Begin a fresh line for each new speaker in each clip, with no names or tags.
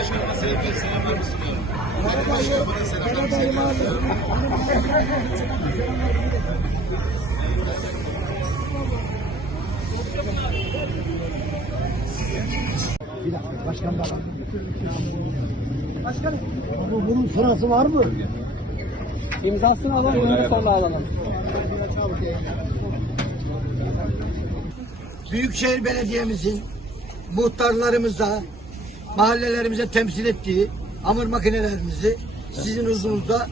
Başkanıma sevgiler, selamlarımı sunuyorum. Başkanıma selamlar, sevgiler sunuyorum.
Başkan da Başkanım. Bu, bunun sırası var mı? İmzasını alalım, öyle sonra alalım.
Büyükşehir Belediye'mizin muhtarlarımıza, mahallelerimize temsil ettiği hamur makinelerimizi sizin huzurunuzda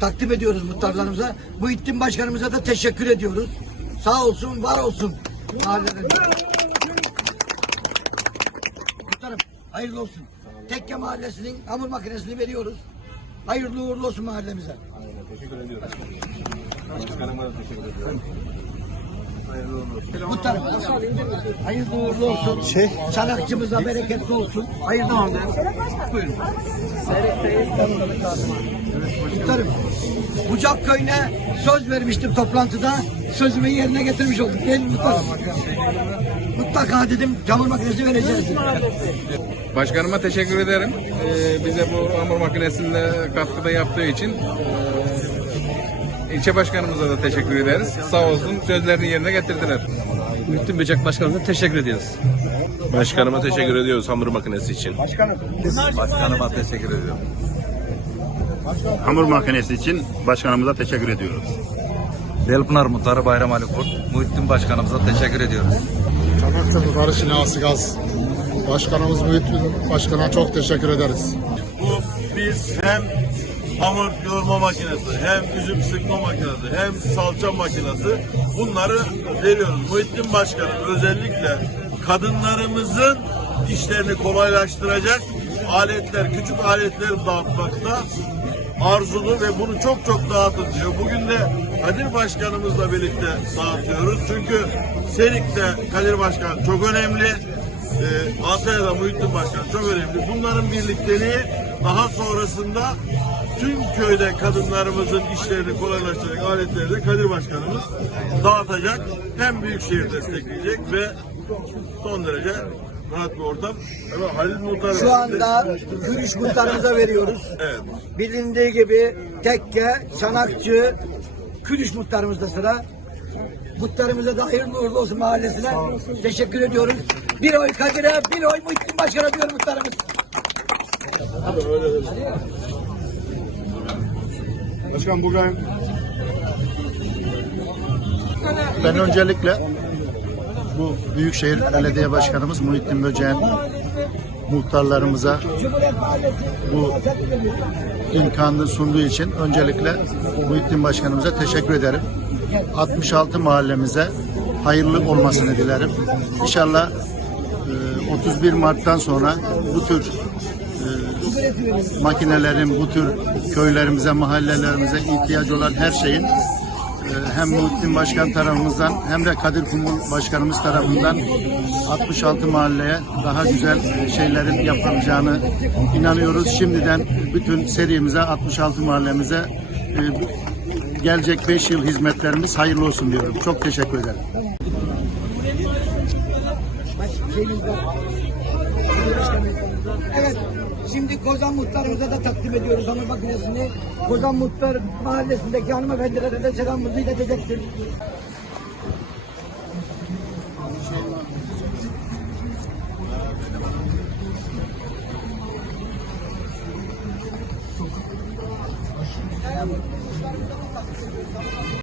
takdim ediyoruz muhtarlarımıza. Muhittin Başkanımıza da teşekkür ediyoruz. Sağ olsun, var olsun mahallelerimiz. Muhtarım, hayırlı olsun. Tekke Mahallesi'nin hamur makinesini veriyoruz. Hayırlı uğurlu olsun mahallemize.
Teşekkür ediyorum. Başkanıma da teşekkür ediyorum. Uğurlu olsun.
Muhtarım, hayırlı uğurlu olsun. Şey. Sanatçımıza bereketli olsun. Hayırlı olsun. Buyurun. Muhtarım, Bucak Köyü'ne söz vermiştim toplantıda. Sözümü yerine getirmiş oldum. Değil mi muhtarım? Mutlaka dedim çamur makinesi vereceğiz.
Başkanıma teşekkür ederim. Ee, bize bu hamur makinesinde katkıda yaptığı için. İlçe başkanımıza da teşekkür ederiz. Sağ olsun sözlerini yerine getirdiler.
Muhittin Böcek Başkanımıza teşekkür ediyoruz.
Başkanıma teşekkür ediyoruz hamur makinesi için.
Başkanıma teşekkür ediyorum.
Hamur makinesi için başkanımıza teşekkür ediyoruz.
Delpınar Muhtarı Bayram Ali Kurt, Muhittin Başkanımıza teşekkür ediyoruz.
Çanakkale Muhtarı Şinasi Gaz. Başkanımız Muhittin Başkan'a çok teşekkür ederiz.
Bu biz hem hamur yoğurma makinesi, hem üzüm sıkma makinesi, hem salça makinesi bunları veriyoruz. Muhittin Başkanım özellikle kadınlarımızın işlerini kolaylaştıracak aletler, küçük aletler dağıtmakta arzulu ve bunu çok çok dağıtın diyor. Bugün de Kadir Başkanımızla birlikte dağıtıyoruz. Çünkü Serik'te Kadir Başkan çok önemli. Ee, Antalya'da Muhittin Başkan çok önemli. Bunların birlikteliği daha sonrasında tüm köyde kadınlarımızın işlerini kolaylaştıracak aletleri de Kadir Başkanımız dağıtacak. Hem Büyükşehir destekleyecek ve son derece rahat bir ortam. Evet, Halil Muhtar.
Şu anda Gürüş muhtarımıza veriyoruz.
Evet.
Bilindiği gibi tekke, sanatçı, Kürüş muhtarımızda sıra. Muhtarımıza da hayırlı uğurlu olsun mahallesine. Teşekkür ediyoruz. Bir oy Kadir'e, bir oy Muhittin Başkan'a diyor muhtarımız.
Başkan bugün
Ben öncelikle bu Büyükşehir Belediye Başkanımız Muhittin Böceğin muhtarlarımıza bu imkanı sunduğu için öncelikle Muhittin Başkanımıza teşekkür ederim. 66 mahallemize hayırlı olmasını dilerim. İnşallah e, 31 Mart'tan sonra bu tür e, makinelerin, bu tür köylerimize, mahallelerimize ihtiyacı olan her şeyin e, hem Muhittin Başkan tarafımızdan hem de Kadir Kumul Başkanımız tarafından 66 mahalleye daha güzel şeylerin yapılacağını inanıyoruz. Şimdiden bütün serimize 66 mahallemize e, gelecek 5 yıl hizmetlerimiz hayırlı olsun diyorum. Çok teşekkür ederim.
Evet. Şimdi Kozan Muhtarımıza da takdim ediyoruz hamur makinesini. Kozan Muhtar mahallesindeki hanımefendilere de selamımızı iletecektir.